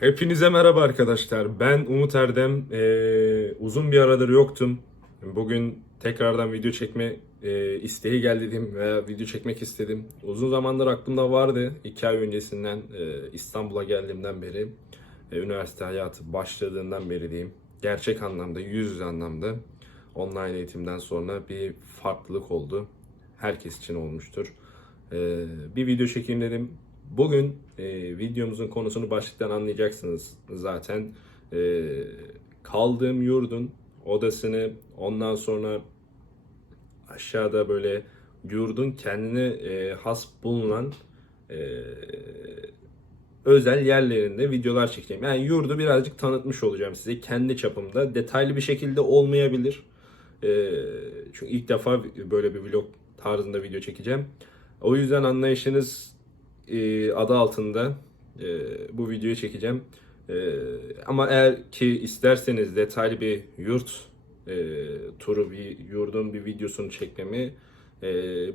Hepinize merhaba arkadaşlar. Ben Umut Erdem. Ee, uzun bir aradır yoktum. Bugün tekrardan video çekme e, isteği geldi dedim veya video çekmek istedim. Uzun zamandır aklımda vardı. İki ay öncesinden e, İstanbul'a geldiğimden beri, e, üniversite hayatı başladığından beri diyeyim. Gerçek anlamda, yüz yüze anlamda online eğitimden sonra bir farklılık oldu. Herkes için olmuştur. Ee, bir video çekeyim dedim. Bugün e, videomuzun konusunu başlıktan anlayacaksınız zaten. Ee, kaldığım yurdun odasını ondan sonra aşağıda böyle yurdun kendine e, has bulunan e, özel yerlerinde videolar çekeceğim. Yani yurdu birazcık tanıtmış olacağım size kendi çapımda. Detaylı bir şekilde olmayabilir. E, çünkü ilk defa böyle bir vlog tarzında video çekeceğim. O yüzden anlayışınız e, adı altında e, bu videoyu çekeceğim. E, ama eğer ki isterseniz detaylı bir yurt e, turu, bir yurdun bir videosunu çekmemi e,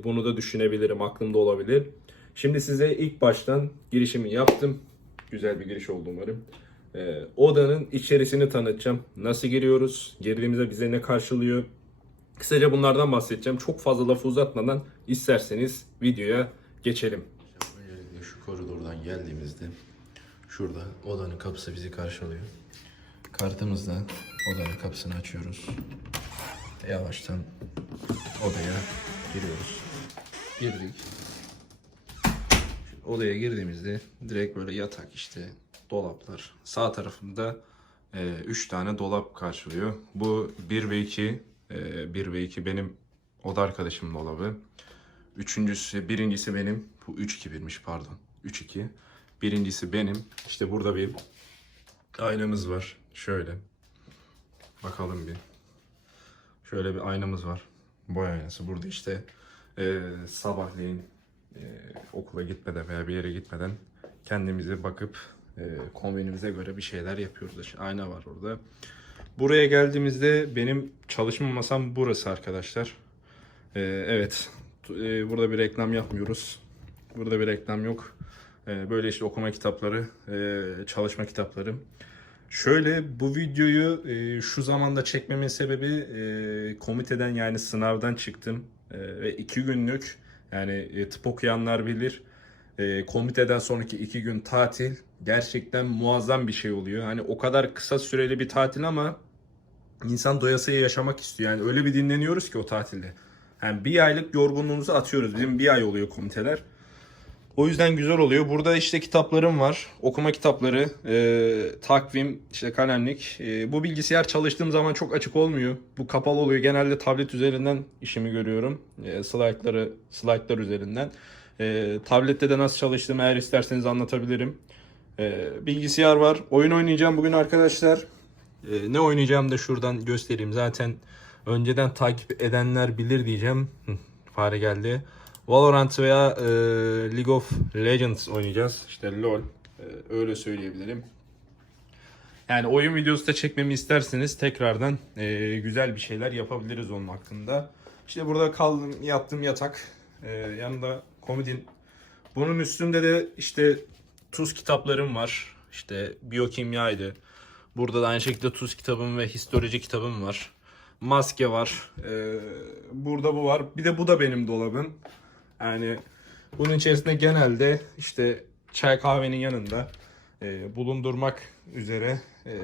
bunu da düşünebilirim, aklımda olabilir. Şimdi size ilk baştan girişimi yaptım. Güzel bir giriş oldu umarım. E, odanın içerisini tanıtacağım. Nasıl giriyoruz? Girdiğimizde bize ne karşılıyor? Kısaca bunlardan bahsedeceğim. Çok fazla lafı uzatmadan isterseniz videoya geçelim. Koridordan geldiğimizde şurada odanın kapısı bizi karşılıyor. Kartımızla odanın kapısını açıyoruz. Yavaştan odaya giriyoruz. Girdik. Odaya girdiğimizde direkt böyle yatak işte dolaplar. Sağ tarafında 3 tane dolap karşılıyor. Bu 1 ve 2 1 ve 2 benim oda arkadaşımın dolabı. Üçüncüsü, birincisi benim. Bu 3-2-1'miş pardon. 3-2. Birincisi benim. İşte burada bir aynamız var. Şöyle. Bakalım bir. Şöyle bir aynamız var. Boy aynası. Burada işte e, sabahleyin e, okula gitmeden veya bir yere gitmeden kendimize bakıp e, kombinimize göre bir şeyler yapıyoruz. İşte ayna var orada. Buraya geldiğimizde benim çalışma masam burası arkadaşlar. E, evet. E, burada bir reklam yapmıyoruz. Burada bir reklam yok. E, böyle işte okuma kitapları, e, çalışma kitapları. Şöyle bu videoyu e, şu zamanda çekmemin sebebi e, komiteden yani sınavdan çıktım ve iki günlük yani tıp okuyanlar bilir komiteden sonraki iki gün tatil gerçekten muazzam bir şey oluyor. Hani o kadar kısa süreli bir tatil ama insan doyasıya yaşamak istiyor. Yani öyle bir dinleniyoruz ki o tatilde. Yani bir aylık yorgunluğumuzu atıyoruz. Bizim bir ay oluyor komiteler. O yüzden güzel oluyor. Burada işte kitaplarım var. Okuma kitapları, e, takvim, işte kalemlik. E, bu bilgisayar çalıştığım zaman çok açık olmuyor. Bu kapalı oluyor. Genelde tablet üzerinden işimi görüyorum. E, slaytları, slaytlar üzerinden. E, tablette de nasıl çalıştığımı eğer isterseniz anlatabilirim. E, bilgisayar var. Oyun oynayacağım bugün arkadaşlar. E, ne oynayacağım da şuradan göstereyim. Zaten önceden takip edenler bilir diyeceğim. Fare geldi. Valorant veya e, League of Legends oynayacağız. İşte LoL. E, öyle söyleyebilirim. Yani oyun videosu da çekmemi isterseniz tekrardan e, güzel bir şeyler yapabiliriz onun hakkında. İşte burada kaldım yattığım yatak. E, yanında komodin. Bunun üstünde de işte tuz kitaplarım var. İşte biyokimyaydı. Burada da aynı şekilde tuz kitabım ve histoloji kitabım var. Maske var. Ee, burada bu var. Bir de bu da benim dolabım. Yani bunun içerisinde genelde işte çay kahvenin yanında e, bulundurmak üzere e,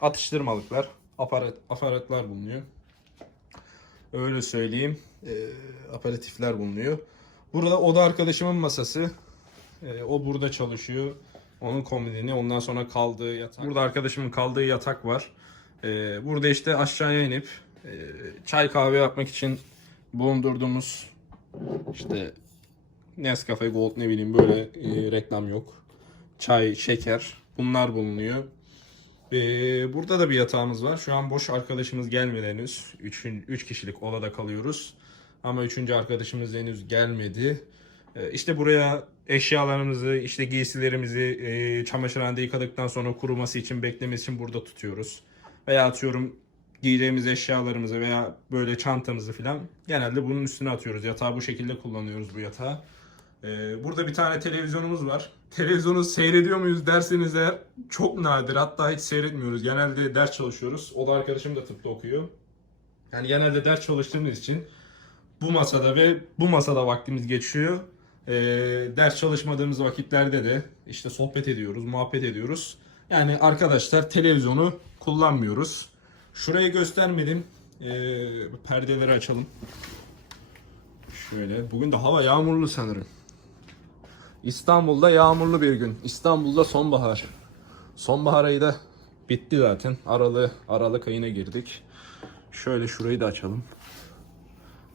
atıştırmalıklar, aparat, aparatlar bulunuyor. Öyle söyleyeyim. E, aparatifler bulunuyor. Burada oda arkadaşımın masası. E, o burada çalışıyor. Onun komodini, ondan sonra kaldığı yatak. Burada arkadaşımın kaldığı yatak var. E, burada işte aşağıya inip e, çay kahve yapmak için bulundurduğumuz işte Nescafe Gold ne bileyim böyle e, reklam yok. Çay, şeker bunlar bulunuyor. E, burada da bir yatağımız var. Şu an boş arkadaşımız gelmedi henüz. 3 kişilik odada kalıyoruz. Ama üçüncü arkadaşımız henüz gelmedi. E, işte buraya eşyalarımızı, işte giysilerimizi e, çamaşırhanede yıkadıktan sonra kuruması için, beklemesi için burada tutuyoruz. Veya atıyorum giyeceğimiz eşyalarımızı veya böyle çantamızı falan genelde bunun üstüne atıyoruz. Yatağı bu şekilde kullanıyoruz bu yatağı. Ee, burada bir tane televizyonumuz var. Televizyonu seyrediyor muyuz derseniz eğer çok nadir. Hatta hiç seyretmiyoruz. Genelde ders çalışıyoruz. O da arkadaşım da tıpta okuyor. Yani genelde ders çalıştığımız için bu masada ve bu masada vaktimiz geçiyor. Ee, ders çalışmadığımız vakitlerde de işte sohbet ediyoruz, muhabbet ediyoruz. Yani arkadaşlar televizyonu kullanmıyoruz. Şurayı göstermedim. Ee, perdeleri açalım. Şöyle. Bugün de hava yağmurlu sanırım. İstanbul'da yağmurlu bir gün. İstanbul'da sonbahar. Sonbahar ayı da bitti zaten. Aralı, Aralık ayına girdik. Şöyle şurayı da açalım.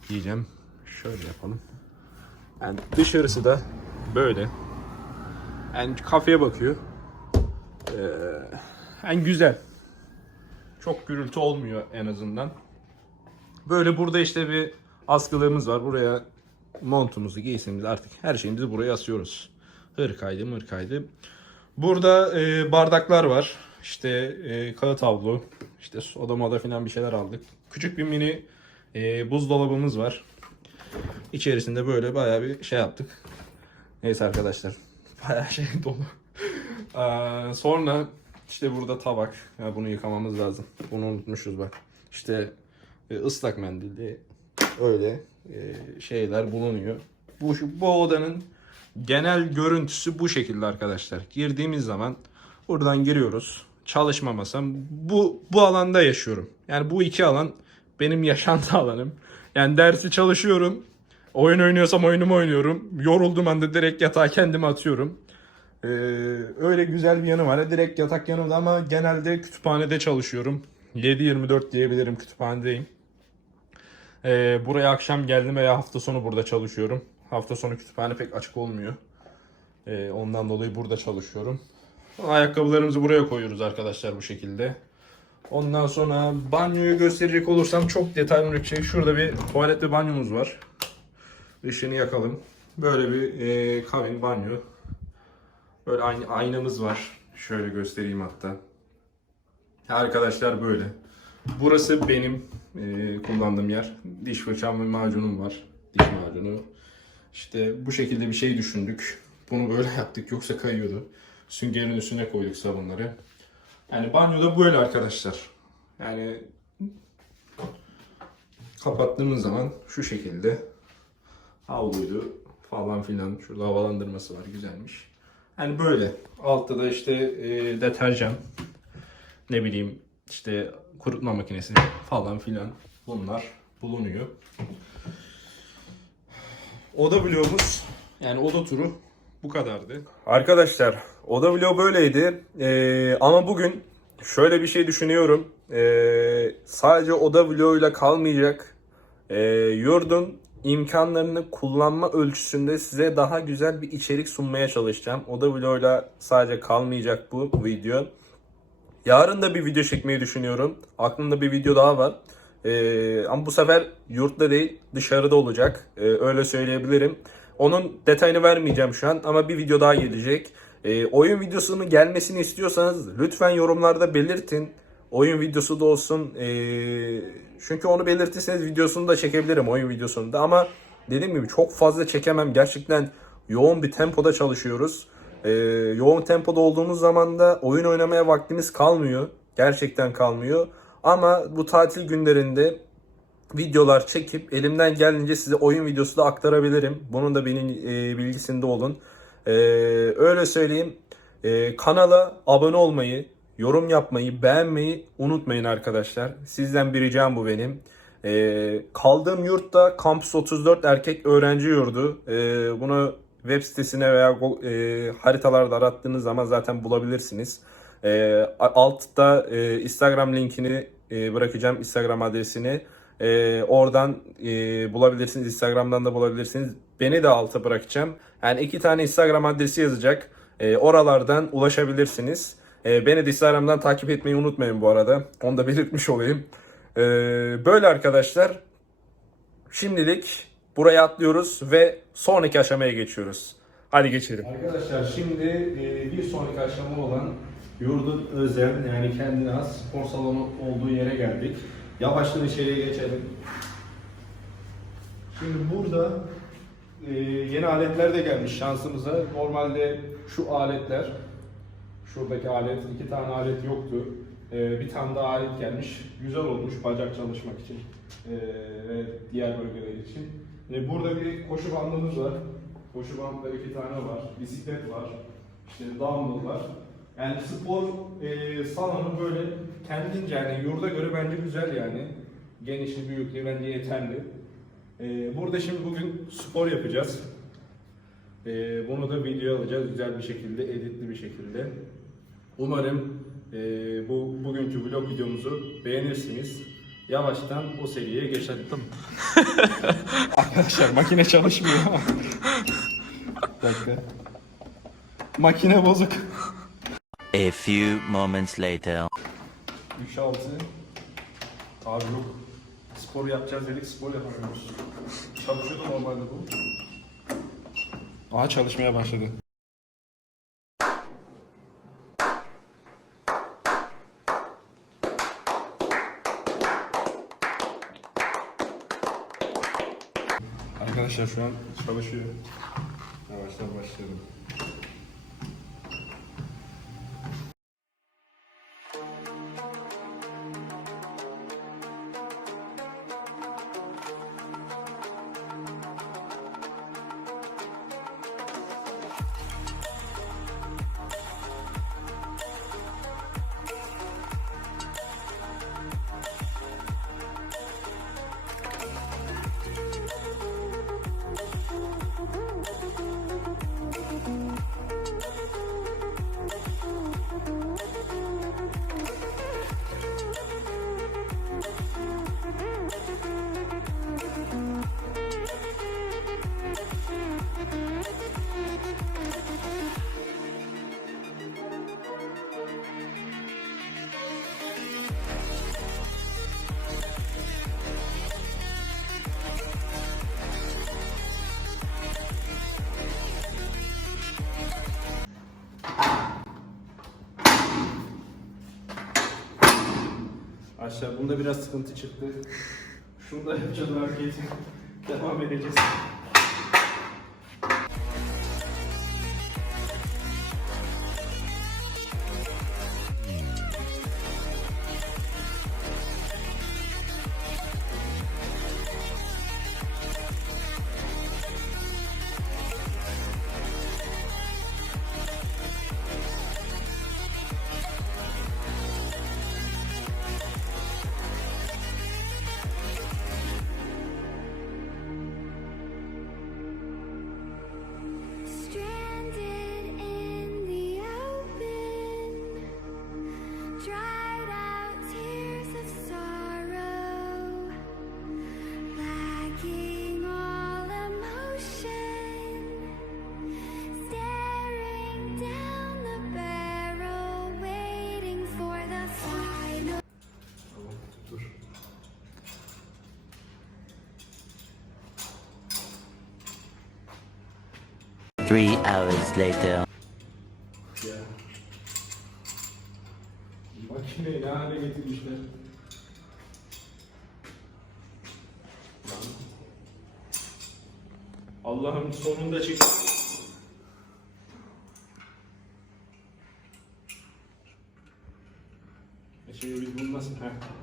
Diyeceğim. Şöyle yapalım. Yani dışarısı da böyle. Yani kafeye bakıyor. Ee, yani güzel. Çok gürültü olmuyor en azından. Böyle burada işte bir askılığımız var. Buraya montumuzu, giysimizi artık her şeyimizi buraya asıyoruz. Hırkaydı mırkaydı. Burada e, bardaklar var. İşte e, kağıt havlu. İşte soda moda falan bir şeyler aldık. Küçük bir mini e, buzdolabımız var. İçerisinde böyle bayağı bir şey yaptık. Neyse arkadaşlar. Bayağı şey dolu. Aa, sonra işte burada tabak. Ya bunu yıkamamız lazım. Bunu unutmuşuz bak. İşte e, ıslak mendilde öyle e, şeyler bulunuyor. Bu, bu odanın genel görüntüsü bu şekilde arkadaşlar. Girdiğimiz zaman buradan giriyoruz. Çalışma masam. Bu, bu alanda yaşıyorum. Yani bu iki alan benim yaşantı alanım. Yani dersi çalışıyorum. Oyun oynuyorsam oyunumu oynuyorum. Yoruldum anda direkt yatağa kendimi atıyorum. Ee, öyle güzel bir yanı var. Direkt yatak yanımda ama genelde kütüphanede çalışıyorum. 7-24 diyebilirim kütüphanedeyim. Ee, buraya akşam geldim veya hafta sonu burada çalışıyorum. Hafta sonu kütüphane pek açık olmuyor. Ee, ondan dolayı burada çalışıyorum. Ayakkabılarımızı buraya koyuyoruz arkadaşlar bu şekilde. Ondan sonra banyoyu gösterecek olursam çok detaylı bir şey. Şurada bir tuvalet ve banyomuz var. Işığını yakalım. Böyle bir e, kabin, banyo. Böyle aynı aynamız var. Şöyle göstereyim hatta. Arkadaşlar böyle. Burası benim e, kullandığım yer. Diş fırçam ve macunum var. Diş macunu. İşte bu şekilde bir şey düşündük. Bunu böyle yaptık yoksa kayıyordu. Süngerin üstüne koyduk sabunları. Yani banyoda böyle arkadaşlar. Yani kapattığımız zaman şu şekilde havluydu falan filan. Şurada havalandırması var güzelmiş. Yani böyle. Altta da işte e, deterjan, ne bileyim işte kurutma makinesi falan filan bunlar bulunuyor. Oda vlogumuz yani oda turu bu kadardı. Arkadaşlar oda vlog böyleydi Ee, ama bugün şöyle bir şey düşünüyorum. Ee, sadece oda vloguyla kalmayacak. Ee, yurdun imkanlarını kullanma ölçüsünde size daha güzel bir içerik sunmaya çalışacağım. Oda vloguyla sadece kalmayacak bu video. Yarın da bir video çekmeyi düşünüyorum. Aklımda bir video daha var. Ee, ama bu sefer yurtta değil dışarıda olacak. Ee, öyle söyleyebilirim. Onun detayını vermeyeceğim şu an ama bir video daha gelecek. Ee, oyun videosunun gelmesini istiyorsanız lütfen yorumlarda belirtin. Oyun videosu da olsun. Ee, çünkü onu belirtirseniz videosunu da çekebilirim oyun videosunu da ama dediğim gibi çok fazla çekemem. Gerçekten yoğun bir tempoda çalışıyoruz. Ee, yoğun tempoda olduğumuz zaman da oyun oynamaya vaktimiz kalmıyor. Gerçekten kalmıyor. Ama bu tatil günlerinde videolar çekip elimden geldiğince size oyun videosu da aktarabilirim. Bunun da benim e, bilgisinde olun. Ee, öyle söyleyeyim. Ee, kanala abone olmayı, yorum yapmayı, beğenmeyi unutmayın arkadaşlar. Sizden bir ricam bu benim. Ee, kaldığım yurtta Campus 34 erkek öğrenci yurdu. Ee, bunu web sitesine veya e, haritalarda arattığınız zaman zaten bulabilirsiniz. Ee, altta e, Instagram linkini e, bırakacağım Instagram adresini. Ee, oradan e, bulabilirsiniz. Instagram'dan da bulabilirsiniz. Beni de alta bırakacağım. Yani iki tane Instagram adresi yazacak. Ee, oralardan ulaşabilirsiniz. Ee, beni de Instagram'dan takip etmeyi unutmayın bu arada. Onu da belirtmiş olayım. Ee, böyle arkadaşlar. Şimdilik buraya atlıyoruz ve sonraki aşamaya geçiyoruz. Hadi geçelim. Arkadaşlar şimdi e, bir sonraki aşama olan yurdun özel yani kendine has spor salonu olduğu yere geldik. Yavaştan içeriye geçelim. Şimdi burada e, yeni aletler de gelmiş şansımıza. Normalde şu aletler, şuradaki alet, iki tane alet yoktu. E, bir tane daha alet gelmiş. Güzel olmuş bacak çalışmak için e, ve diğer bölgeler için. E, burada bir koşu bandımız var. Koşu bandları iki tane var. Bisiklet var. İşte dumbbell var. Yani spor e, salonu böyle kendince yani yurda göre bence güzel yani. Genişliği, büyüklüğü bence yeterli. Ee, burada şimdi bugün spor yapacağız. Ee, bunu da video alacağız güzel bir şekilde, editli bir şekilde. Umarım e, bu bugünkü vlog videomuzu beğenirsiniz. Yavaştan o seriye geçelim. Arkadaşlar makine çalışmıyor. Bir dakika. Makine bozuk. A few moments later. 3-6. Abi yok. Spor yapacağız dedik, spor yapamıyoruz. Çalışıyordu normalde bu. Aha çalışmaya başladı. Arkadaşlar şu an çalışıyor. Yavaştan başlayalım. Aşağı bunda biraz sıkıntı çıktı. Şunu da yapacağız hareketi. Devam edeceğiz. Three hours later. Makineyi ne hale getirmişler. Allah'ım sonunda çıktı. E Şimdi biz bunu nasıl... Heh.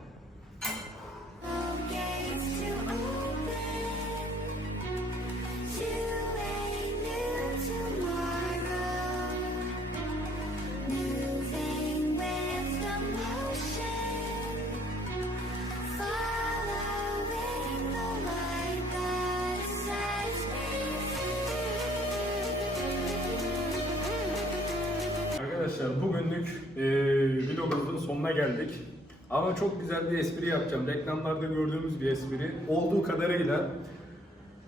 Bugünlük e, vlogumuzun sonuna geldik. Ama çok güzel bir espri yapacağım. Reklamlarda gördüğümüz bir espri. Olduğu kadarıyla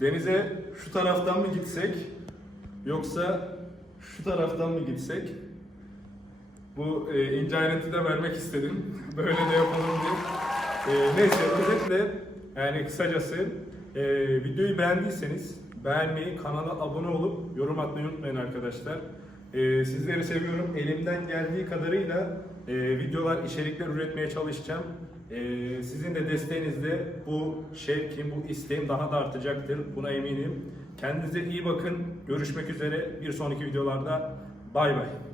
denize şu taraftan mı gitsek yoksa şu taraftan mı gitsek? Bu e, ince ayrıntıyı da vermek istedim. Böyle de yapalım diye. E, neyse özetle yani kısacası e, videoyu beğendiyseniz beğenmeyi, kanala abone olup yorum atmayı unutmayın arkadaşlar. E, sizleri seviyorum. Elimden geldiği kadarıyla e, videolar, içerikler üretmeye çalışacağım. E, sizin de desteğinizle bu şevkim, bu isteğim daha da artacaktır. Buna eminim. Kendinize iyi bakın. Görüşmek üzere bir sonraki videolarda. Bay bay.